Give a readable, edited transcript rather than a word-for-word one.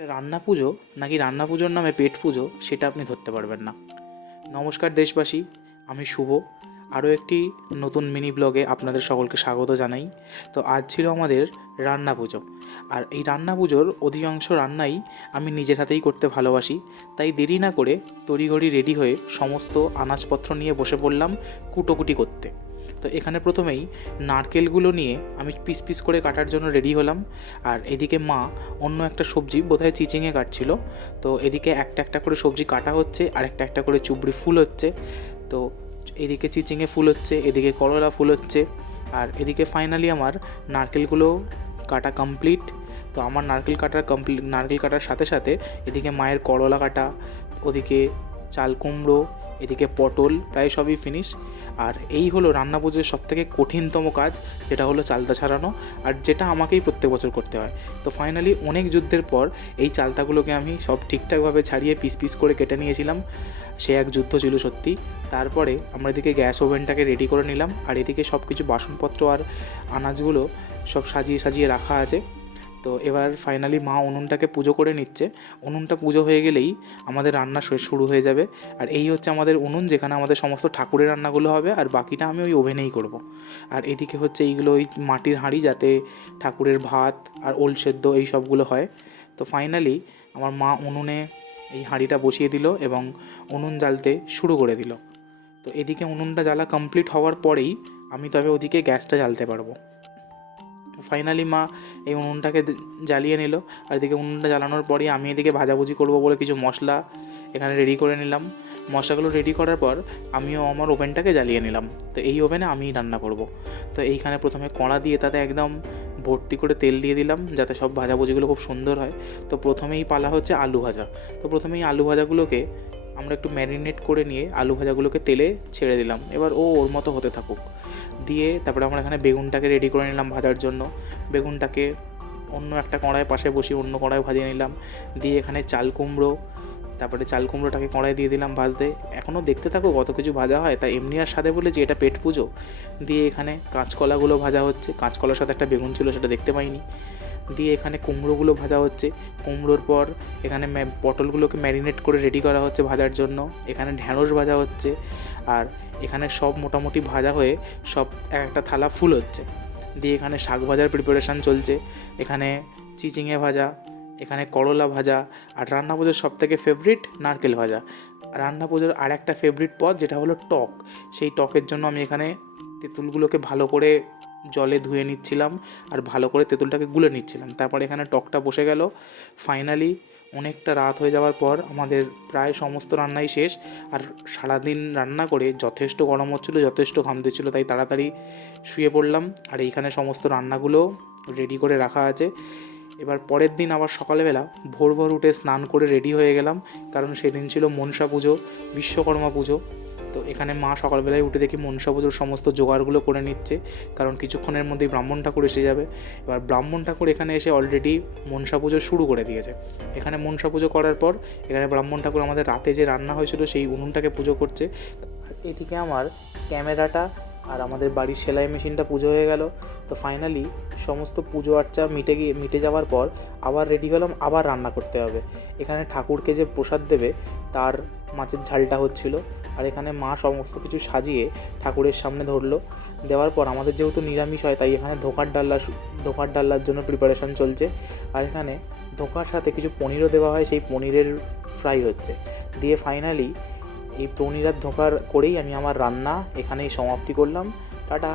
এটা রান্না পুজো নাকি রান্না পুজোর নামে পেট পুজো সেটা আপনি ধরতে পারবেন না। নমস্কার দেশবাসী, আমি শুভ। আরও একটি নতুন মিনি ব্লগে আপনাদের সকলকে স্বাগত জানাই। তো আজ ছিল আমাদের রান্না পুজো, আর এই রান্না পুজোর অধিকাংশ রান্নাই আমি নিজের হাতেই করতে ভালোবাসি। তাই দেরি না করে তড়িঘড়ি রেডি হয়ে সমস্ত আনাজপত্র নিয়ে বসে পড়লাম কুটোকুটি করতে। তো এখানে প্রথমেই নারকেলগুলো নিয়ে আমি পিস পিস করে কাটার জন্য রেডি হলাম। আর এদিকে মা অন্য একটা সবজি বোধহয় চিচিঙে কাটছিল। তো এদিকে একটা একটা করে সবজি কাটা হচ্ছে, আর একটা একটা করে চুবড়ি ফুল হচ্ছে। তো এদিকে চিচিঙে ফুল হচ্ছে, এদিকে করলা ফুল হচ্ছে, আর এদিকে ফাইনালি আমার নারকেলগুলো কাটা কমপ্লিট। তো আমার নারকেল কাটার সাথে সাথে এদিকে মায়ের করলা কাটা, ওদিকে চাল কুমড়ো, এদিকে পটল, প্রায় সবই ফিনিশ। আর এই হলো রান্না পুজোর সবথেকে কঠিনতম কাজ, যেটা হলো চালতা ছাড়ানো, আর যেটা আমাকেই প্রত্যেক বছর করতে হয়। তো ফাইনালি অনেক যুদ্ধের পর এই চালতাগুলোকে আমি সব ঠিকঠাকভাবে ছাড়িয়ে পিস পিস করে কেটে নিয়েছিলাম। সে এক যুদ্ধ ছিল সত্যি। তারপরে আমরা এদিকে গ্যাস ওভেনটাকে রেডি করে নিলাম, আর এদিকে সব কিছু বাসনপত্র আর আনাজগুলো সব সাজিয়ে সাজিয়ে রাখা আছে। তো এবার ফাইনালি মা উনুনটাকে পুজো করে নিচ্ছে। উনুনটা পুজো হয়ে গেলেই আমাদের রান্না শুরু হয়ে যাবে। আর এই হচ্ছে আমাদের উনুন, যেখানে আমাদের সমস্ত ঠাকুরের রান্নাগুলো হবে, আর বাকিটা আমি ওই ওভেনেই করব। আর এদিকে হচ্ছে এইগুলো ওই মাটির হাঁড়ি, যাতে ঠাকুরের ভাত আর ওল সেদ্ধ এই সবগুলো হয়। তো ফাইনালি আমার মা উনুনে এই হাঁড়িটা বসিয়ে দিল এবং উনুন জ্বালতে শুরু করে দিল। তো এদিকে উনুনটা জ্বালা কমপ্লিট হওয়ার পরেই আমি তবে ওদিকে গ্যাসটা জ্বালতে পারবো। ফাইনালি মা এই উনুনটাকে জ্বালিয়ে নিল, আর এদিকে উনুনটা জ্বালানোর পরেই আমি এদিকে ভাজাভুজি করবো বলে কিছু মশলা এখানে রেডি করে নিলাম। মশলাগুলো রেডি করার পর আমিও আমার ওভেনটাকে জ্বালিয়ে নিলাম। তো এই ওভেনে আমিই রান্না করব। তো এইখানে প্রথমে কড়া দিয়ে তাতে একদম ভর্তি করে তেল দিয়ে দিলাম, যাতে সব ভাজাভুজিগুলো খুব সুন্দর হয়। তো প্রথমেই পালা হচ্ছে আলু ভাজা। তো প্রথমেই আলু ভাজাগুলোকে আমরা একটু ম্যারিনেট করে নিয়ে আলু ভাজাগুলোকে তেলে ছেড়ে দিলাম। এবার ওর মতো হতে থাকুক। দিয়ে তারপরে আমরা এখানে বেগুনটাকে রেডি করে নিলাম ভাজার জন্য। বেগুনটাকে অন্য একটা কড়াই পাশে বসিয়ে অন্য কড়াই ভাজিয়ে নিলাম। দিয়ে এখানে চাল কুমড়ো, তারপরে চাল কুমড়োটাকে কড়াই দিয়ে দিলাম ভাজতে। এখনও দেখতে থাকো কত কিছু ভাজা হয়, তাই এমনি আর স্বাদে বলে যে এটা পেট পুজো। দিয়ে এখানে কাঁচকলাগুলো ভাজা হচ্ছে, কাঁচকলার সাথে একটা বেগুন ছিল, সেটা দেখতে পাইনি। দিয়ে এখানে কুমড়োগুলো ভাজা হচ্ছে। কুমড়োর পর এখানে পটলগুলোকে ম্যারিনেট করে রেডি করা হচ্ছে ভাজার জন্য। এখানে ঢ্যাঁড়স ভাজা হচ্ছে, আর এখানে সব মোটামুটি ভাজা হয়ে সব একটা থালা ফুল হচ্ছে। দিয়ে এখানে শাক ভাজার প্রিপারেশান চলছে। এখানে চিচিঙে ভাজা, এখানে করলা ভাজা, আর রান্না পুজোর সবথেকে ফেভারিট নারকেল ভাজা। রান্না পুজোর আর একটা ফেভারিট পদ, যেটা হলো টক। সেই টকের জন্য আমি এখানে তেঁতুলগুলোকে ভালো করে জলে ধুয়ে নিচ্ছিলাম, আর ভালো করে তেঁতুলটাকে গুলে নিচ্ছিলাম। তারপর এখানে টকটা বসে গেল। ফাইনালি অনেকটা রাত হয়ে যাওয়ার পর আমাদের প্রায় সমস্ত রান্নাই শেষ। আর সারাদিন রান্না করে যথেষ্ট গরম হচ্ছিলো, যথেষ্ট ঘাম দিচ্ছিলো, তাই তাড়াতাড়ি শুয়ে পড়লাম। আর এইখানে সমস্ত রান্নাগুলো রেডি করে রাখা আছে। এবার পরের দিন আবার সকালবেলা ভোর ভোর উঠে স্নান করে রেডি হয়ে গেলাম, কারণ সেদিন ছিল মনসা পুজো, বিশ্বকর্মা পুজো। তো এখানে মা সকালবেলায় উঠে দেখি মনসা পুজোর সমস্ত জোগাড়গুলো করে নিচ্ছে, কারণ কিছুক্ষণের মধ্যেই ব্রাহ্মণ ঠাকুর এসে যাবে। এবার ব্রাহ্মণ ঠাকুর এখানে এসে অলরেডি মনসা পুজো শুরু করে দিয়েছে। এখানে মনসা পুজো করার পর এখানে ব্রাহ্মণ ঠাকুর আমাদের রাতে যে রান্না হয়েছিল সেই উনুনটাকে পুজো করছে। আর এদিকে আমার ক্যামেরাটা আর আমাদের বাড়ির সেলাই মেশিনটা পুজো হয়ে গেল। তো ফাইনালি সমস্ত পুজো আর্চা মিটে যাওয়ার পর আবার রেডি হলাম, আবার রান্না করতে হবে। এখানে ঠাকুরকে যে প্রসাদ দেবে তার মাছের ঝালটা হচ্ছিল, আর এখানে মা সমস্ত কিছু সাজিয়ে ঠাকুরের সামনে ধরলো। দেওয়ার পর আমাদের যেহেতু নিরামিষ হয়, তাই এখানে ধোকার ডাল্লার জন্য প্রিপারেশান চলছে। আর এখানে ধোকার সাথে কিছু পনিরও দেওয়া হয়, সেই পনিরের ফ্রাই হচ্ছে। দিয়ে ফাইনালি এই পনির আর ধোকার করেই আমি আমার রান্না এখানেই সমাপ্তি করলাম। টাটা।